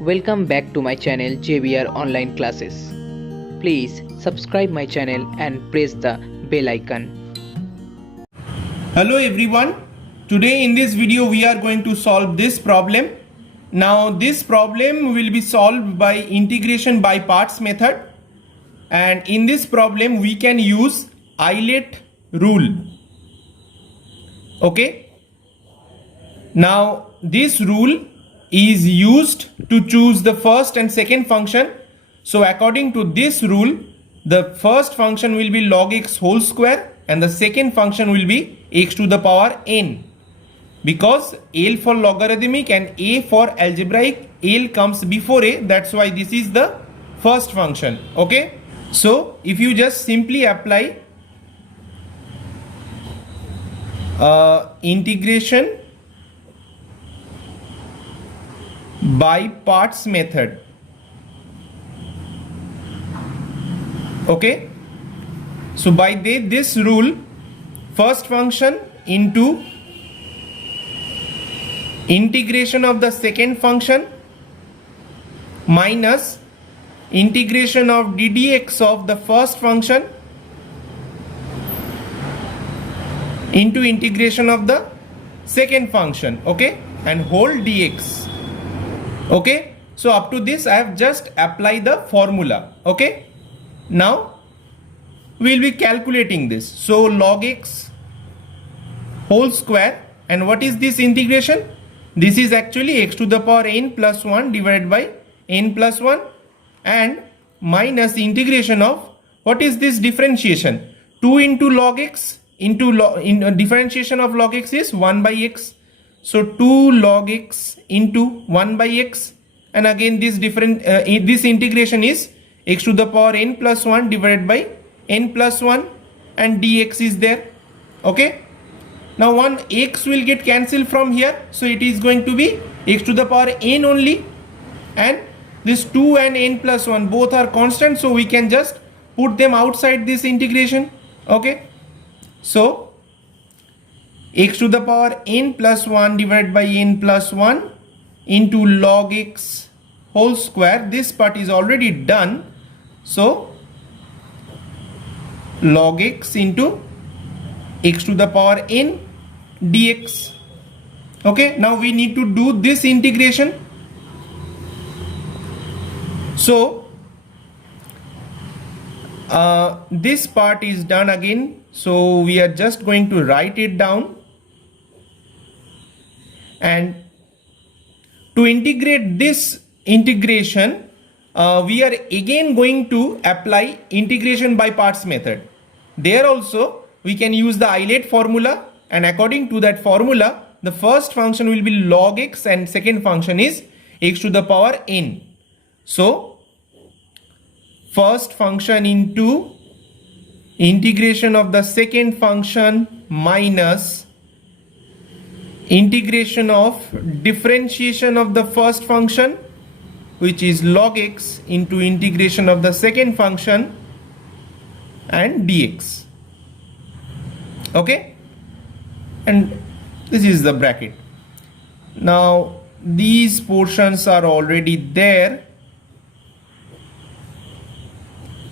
Welcome back to my channel JBR Online Classes. Please subscribe my channel and press the bell icon. Hello everyone. Today in this video we are going to solve this problem. Now this problem will be solved by integration by parts method, and in this problem we can use Eilert rule. Okay. Now this rule is used to choose the first and second function. So according to this rule, the first function will be log x whole square and the second function will be x to the power n. Because L for logarithmic and A for algebraic, L comes before A, that's why this is the first function. Okay. So if you just simply apply integration by parts method. Okay. So by this rule, first function into integration of the second function minus integration of ddx of the first function into integration of the second function, okay, and whole dx. Okay, so up to this I have just applied the formula. Okay, now we will be calculating this. So log x whole square, and what is this integration? This is actually x to the power n plus 1 divided by n plus 1 and minus integration of, what is this differentiation? 2 into log x into differentiation of log x is 1 by x. So 2 log x into 1 by x, and again this this integration is x to the power n plus 1 divided by n plus 1 and dx is there. Okay. Now one x will get cancelled from here, so it is going to be x to the power n only, and this 2 and n plus 1 both are constant, so we can just put them outside this integration. Okay. So x to the power n plus 1 divided by n plus 1 into log x whole square. This part is already done. So log x into x to the power n dx. Okay, now we need to do this integration. So this part is done again. So we are just going to write it down. And to integrate this integration, we are again going to apply integration by parts method. There also we can use the Eilert formula, and according to that formula, the first function will be log x and second function is x to the power n. So first function into integration of the second function minus integration of differentiation of the first function, which is log x, into integration of the second function and dx. Okay, and this is the bracket. Now these portions are already there,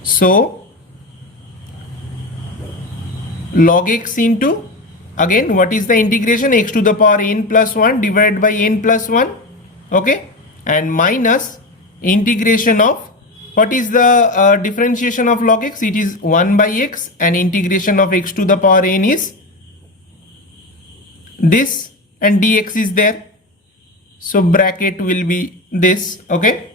so log x into, again what is the integration, x to the power n plus 1 divided by n plus 1, okay, and minus integration of, what is the differentiation of log x? It is 1 by x, and integration of x to the power n is this, and dx is there. So bracket will be this. Okay.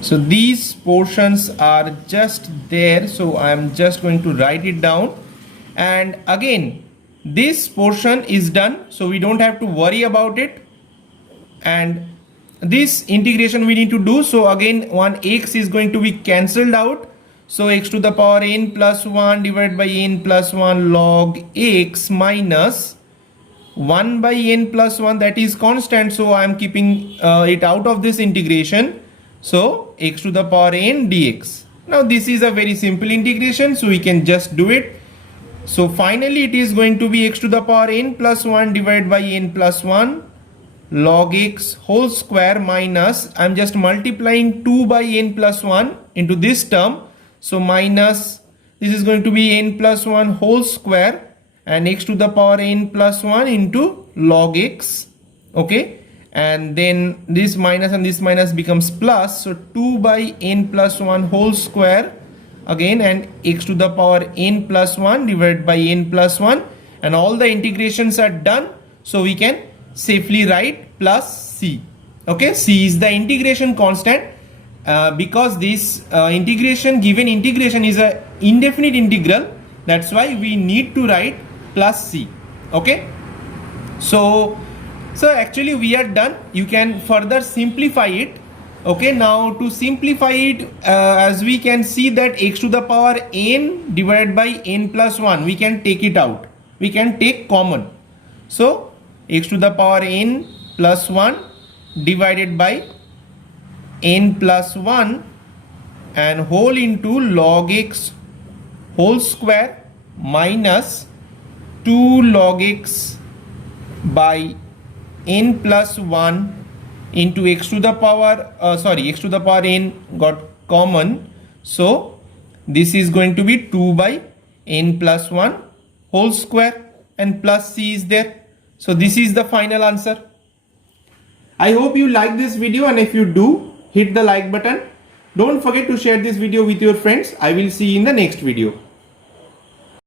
So these portions are just there, so I am just going to write it down, and again this portion is done, so we don't have to worry about it, and this integration we need to do. So again one x is going to be cancelled out, so x to the power n plus 1 divided by n plus 1 log x minus 1 by n plus 1, that is constant, so I am keeping it out of this integration. So x to the power n dx. Now this is a very simple integration, so we can just do it. So finally it is going to be x to the power n plus 1 divided by n plus 1 log x whole square minus, I'm just multiplying 2 by n plus 1 into this term. So minus, this is going to be n plus 1 whole square and x to the power n plus 1 into log x. Okay, and then this minus and this minus becomes plus, so 2 by n plus 1 whole square again and x to the power n plus 1 divided by n plus 1, and all the integrations are done, so we can safely write plus c. Okay, c is the integration constant. Because this given integration is a indefinite integral, that's why we need to write plus c. Okay, so actually we are done. You can further simplify it. Okay, now to simplify it, as we can see that x to the power n divided by n plus 1, we can take it out, we can take common. So x to the power n plus 1 divided by n plus 1 and whole into log x whole square minus 2 log x by n plus 1 into x to the power x to the power n got common, so this is going to be 2 by n plus 1 whole square and plus c is there. So this is the final answer. I hope you like this video, and if you do, hit the like button. Don't forget to share this video with your friends. I will see you in the next video.